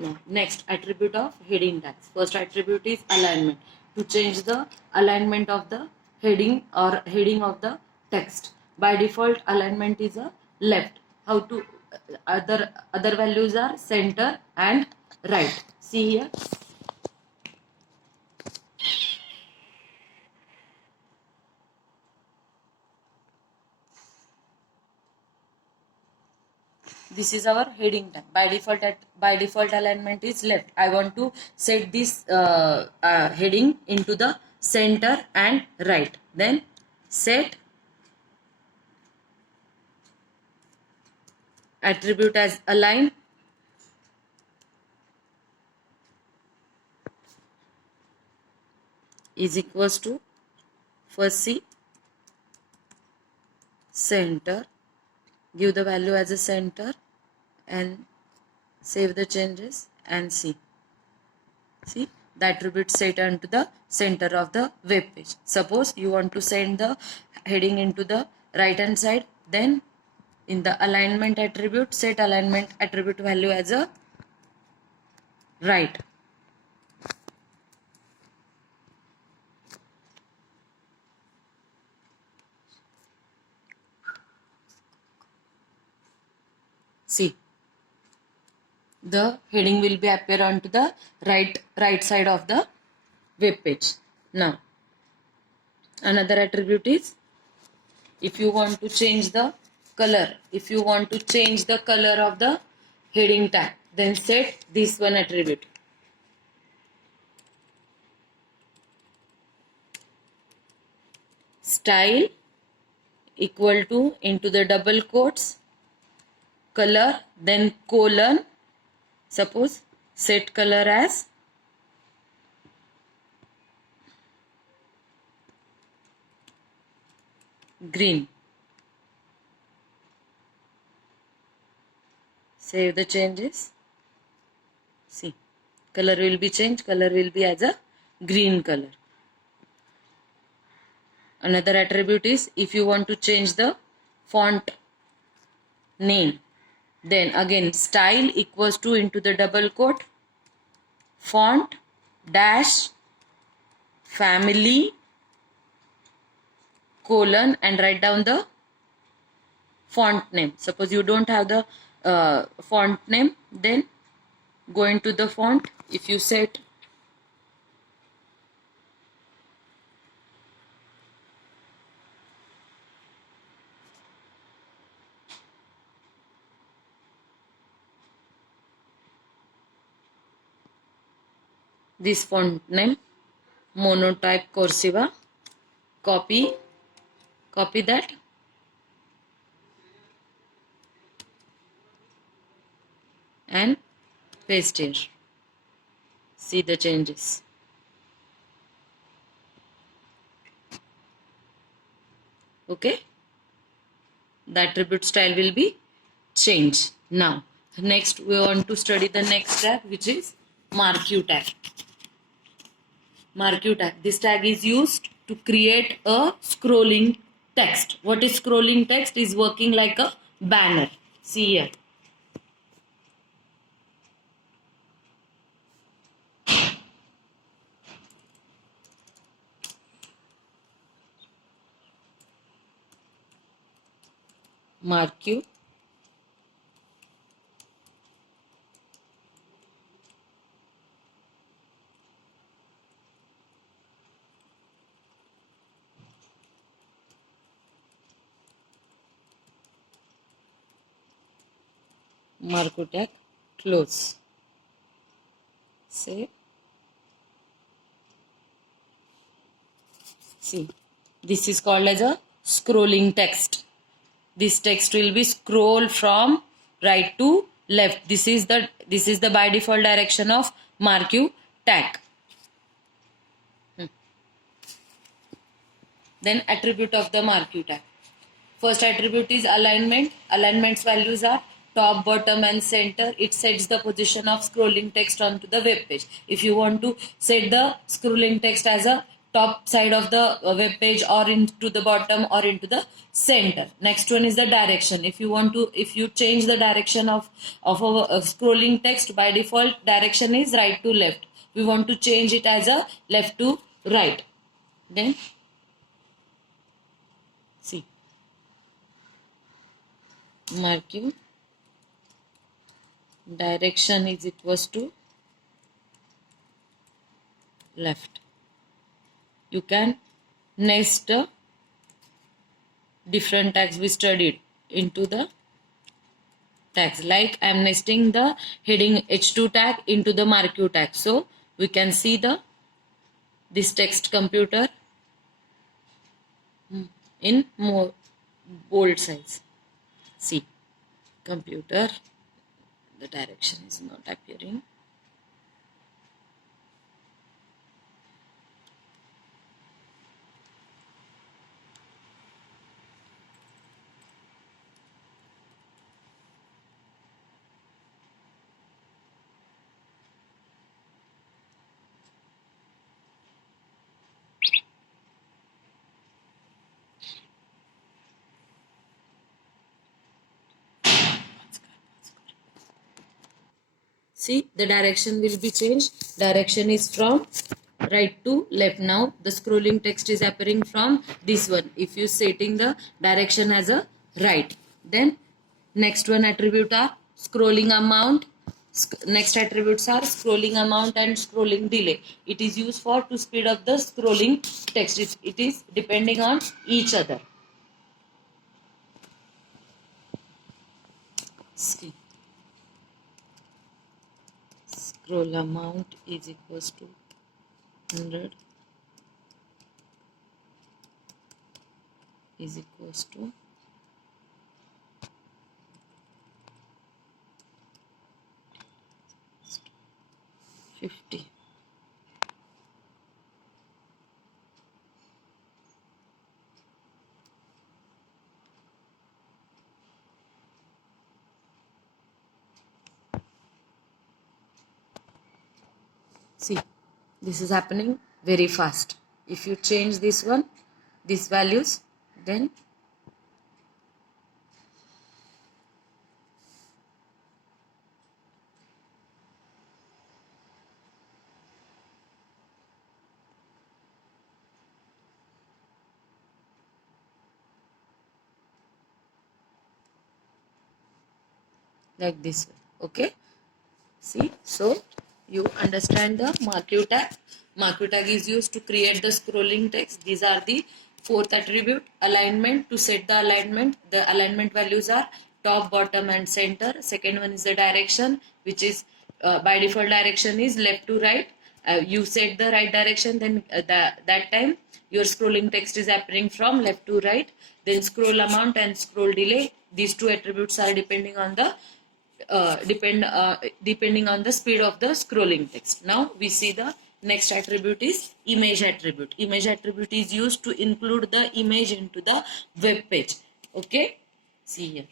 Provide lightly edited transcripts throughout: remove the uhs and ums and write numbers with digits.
Now, next attribute of heading tags. First attribute is alignment. To change the alignment of the heading or heading of the text. By default, alignment is a left. How to other values are center and right. See here. This is our heading tag. By default alignment is left. I want to set this heading into the center and right. Then set attribute as align. Is equals to first see center, give the value as a center and save the changes and see the attribute set onto the center of the web page. Suppose you want to send the heading into the right hand side, then in the alignment attribute, set alignment attribute value as a right. See, the heading will be appear onto the right side of the web page. Now, another attribute is if you want to change the color, if you want to change the color of the heading tag, then set this one attribute. Style equal to into the double quotes color, then colon. Suppose set color as green. Save the changes. See, color will be changed. Color will be as a green color. Another attribute is if you want to change the font name, then again style equals to into the double quote font dash family colon and write down the font name. Suppose you don't have the font name, then go into the font. If you set this font name monotype cursiva, copy that and paste here. See the changes. Okay, the attribute style will be changed. Now next we want to study the next tag, which is marquee tag. Marquee tag. This tag is used to create a scrolling text. What is scrolling text? Is working like a banner. See here. Marquee marquee tag close. Save. See, this is called as a scrolling text. This text will be scroll from right to left. This is the by default direction of marquee tag. Then attribute of the marquee tag. First attribute is alignment. Alignment's values are top, bottom and center. It sets the position of scrolling text onto the web page. If you want to set the scrolling text as a top side of the web page or into the bottom or into the center. Next one is the direction. If you change the direction of a scrolling text, by default direction is right to left. We want to change it as a left to right. Then see, marking direction is equals to left. You can nest different tags we studied into the tags. Like I am nesting the heading H2 tag into the marquee tag. So we can see this text computer in more bold size. See, computer, the direction is not appearing. See, the direction will be changed. Direction is from right to left. Now the scrolling text is appearing from this one. If you setting the direction as a right, then next one attribute are scrolling amount. Next attributes are scrolling amount and scrolling delay. It is used for to speed up the scrolling text. It is depending on each other. See. Scroll amount is equals to 100 is equals to 50. See, this is happening very fast. If you change this one, these values, then like this way. Okay. See, so you understand the marquee tag. Marquee tag is used to create the scrolling text. These are the fourth attribute. Alignment, to set the alignment. The alignment values are top, bottom and center. Second one is the direction, which is by default direction is left to right. You set the right direction, then that time your scrolling text is appearing from left to right. Then scroll amount and scroll delay. These two attributes are depending on the depending on the speed of the scrolling text. Now we see the next attribute is image attribute. Image attribute is used to include the image into the web page. Okay, see here.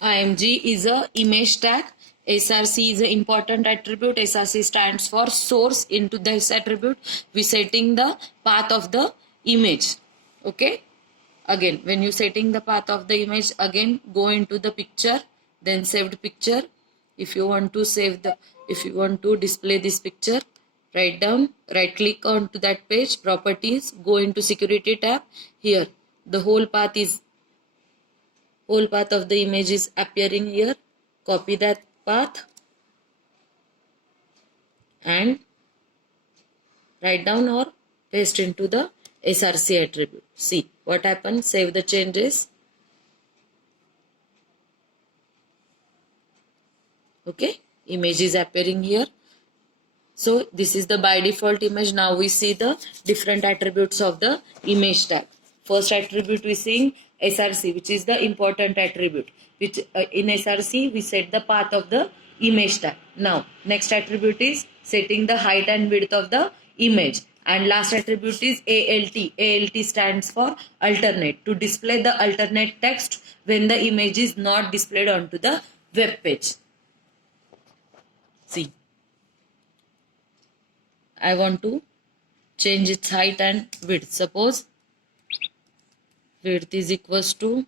IMG is a image tag. SRC is an important attribute. SRC stands for source. Into this attribute, we setting the path of the image. Okay. Again, when you setting the path of the image, again go into the picture, then saved picture. If you want to display this picture, right click onto that page, properties, go into security tab. Here, the whole path of the image is appearing here. Copy that path and write down or paste into the SRC attribute. See what happens. Save the changes. Okay, image is appearing here. So this is the by default image. Now we see the different attributes of the image tag. First attribute we seeing SRC, which is the important attribute. Which in SRC we set the path of the image tag. Now next attribute is setting the height and width of the image. And last attribute is ALT. ALT stands for alternate, to display the alternate text when the image is not displayed onto the web page. See, I want to change its height and width. Suppose width is equals to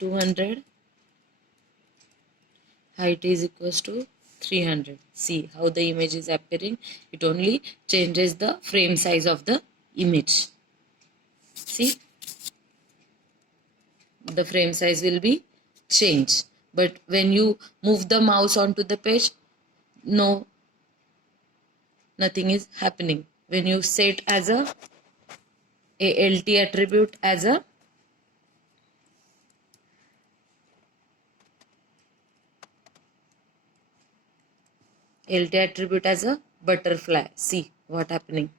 200, height is equals to 300. See how the image is appearing. It only changes the frame size of the image. See, the frame size will be changed. But when you move the mouse onto the page, no, nothing is happening. When you set as a ALT attribute as a LT attribute as a butterfly, see what happening.